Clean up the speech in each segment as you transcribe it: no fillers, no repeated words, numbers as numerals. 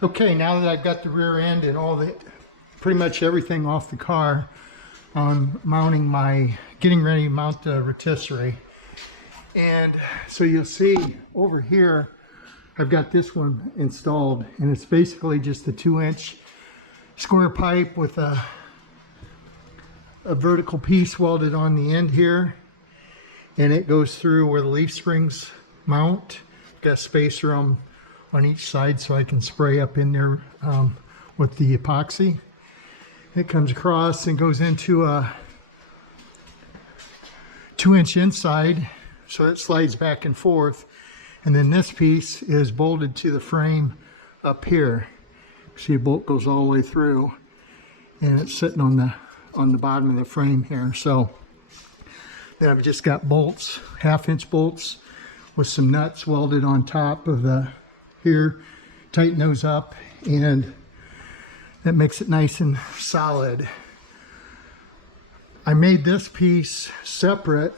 Okay, now that I've got the rear end and all the, pretty much everything off the car, I'm getting ready to mount the rotisserie. And so you'll see over here, I've got this one installed, and it's basically just a 2-inch square pipe with a vertical piece welded on the end here, and it goes through where the leaf springs mount. Got a spacer on each side so I can spray up in there with the epoxy. It comes across and goes into a 2-inch inside, so it slides back and forth. And then this piece is bolted to the frame up here. See, a bolt goes all the way through, and it's sitting on the bottom of the frame here. So then I've just got bolts, 1/2-inch bolts with some nuts welded on top of the here. Tighten those up, and that makes it nice and solid. I made this piece separate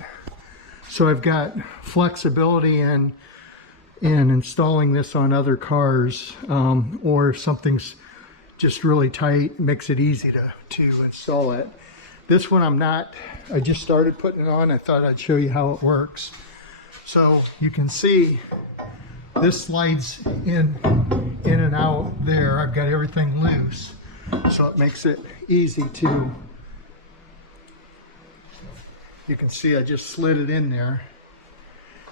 so I've got flexibility in installing this on other cars, or if something's just really tight, it makes it easy to install it. This one I just started putting it on. I thought I'd show you how it works. So you can see this slides in and out there. I've got everything loose, so it makes it easy to, you can see I just slid it in there.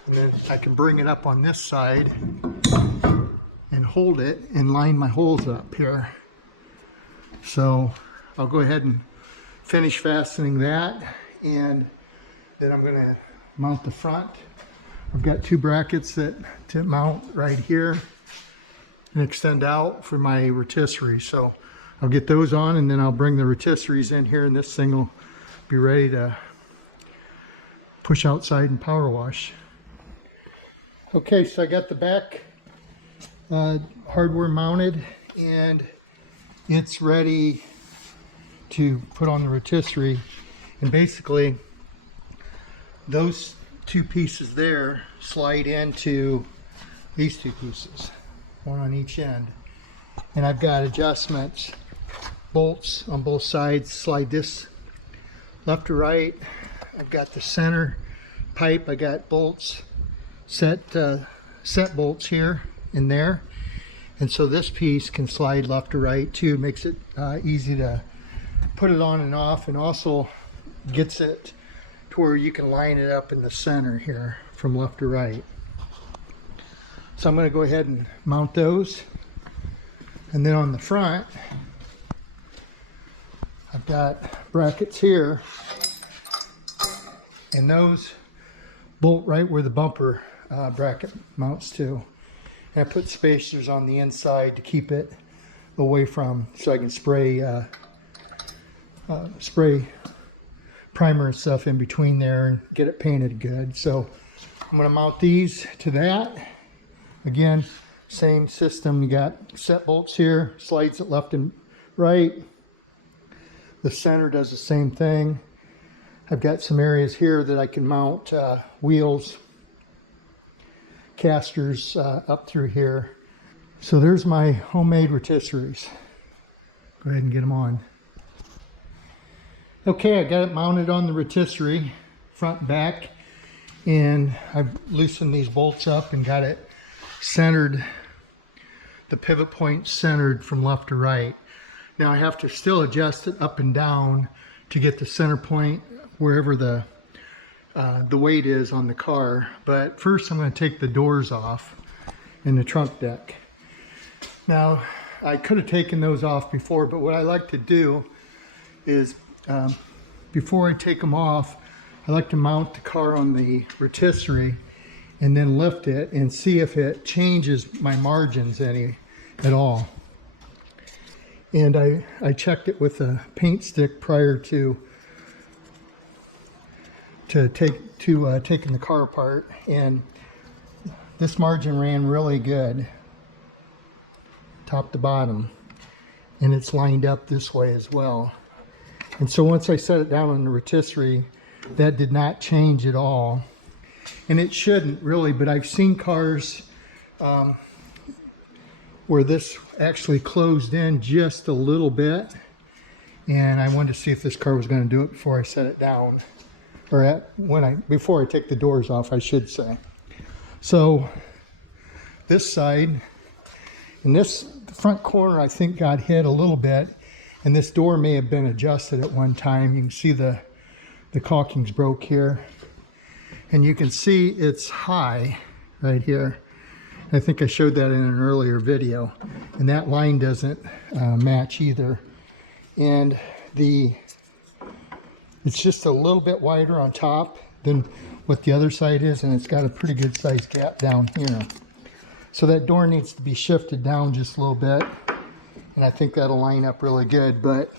And then I can bring it up on this side and hold it and line my holes up here. So I'll go ahead and finish fastening that, and then I'm going to mount the front. I've got 2 brackets to mount right here and extend out for my rotisserie. So I'll get those on, and then I'll bring the rotisseries in here, and this thing will be ready to push outside and power wash. Okay, so I got the back hardware mounted, and it's ready to put on the rotisserie. And basically those 2 pieces there slide into these 2 pieces, one on each end. And I've got adjustments, bolts on both sides, slide this left to right. I've got the center pipe, I got bolts, set bolts here and there, and so this piece can slide left to right too. Makes it easy to put it on and off, and also gets it to where you can line it up in the center here from left to right. So I'm going to go ahead and mount those, and then on the front I've got brackets here, and those bolt right where the bumper bracket mounts to. And I put spacers on the inside to keep it away from, so I can spray primer and stuff in between there and get it painted good. So I'm going to mount these to that. Again, same system. You got set bolts here, slides it left and right. The center does the same thing. I've got some areas here that I can mount wheels, casters up through here. So there's my homemade rotisseries. Go ahead and get them on. Okay, I got it mounted on the rotisserie, front and back, and I've loosened these bolts up and got it centered, the pivot point centered from left to right. Now I have to still adjust it up and down to get the center point wherever the weight is on the car. But first I'm going to take the doors off in the trunk deck. Now I could have taken those off before, but what I like to do is before I take them off, I like to mount the car on the rotisserie and then lift it and see if it changes my margins any at all. And I checked it with a paint stick prior to taking the car apart, and this margin ran really good top to bottom, and it's lined up this way as well. And so once I set it down on the rotisserie, that did not change at all, and it shouldn't really. But I've seen cars where this actually closed in just a little bit, and I wanted to see if this car was going to do it before I set it down, or before I take the doors off, I should say. So this side, and this front corner, I think got hit a little bit, and this door may have been adjusted at one time. You can see the caulking's broke here, and you can see it's high right here. I think I showed that in an earlier video, and that line doesn't match either. And it's just a little bit wider on top than what the other side is, and it's got a pretty good sized gap down here. So that door needs to be shifted down just a little bit, and I think that'll line up really good, but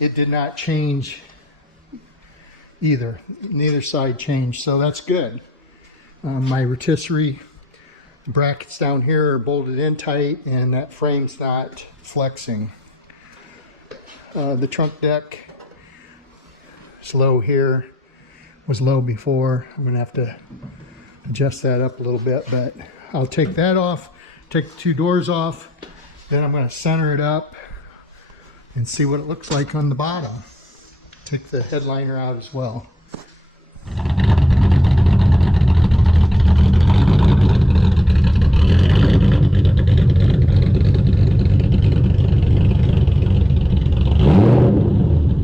it did not change either. Neither side changed, so that's good. My rotisserie brackets down here are bolted in tight, and that frame's not flexing. The trunk deck is low here, was low before. I'm gonna have to adjust that up a little bit, but I'll take that off, take the two doors off, then I'm gonna center it up and see what it looks like on the bottom. Take the headliner out as well.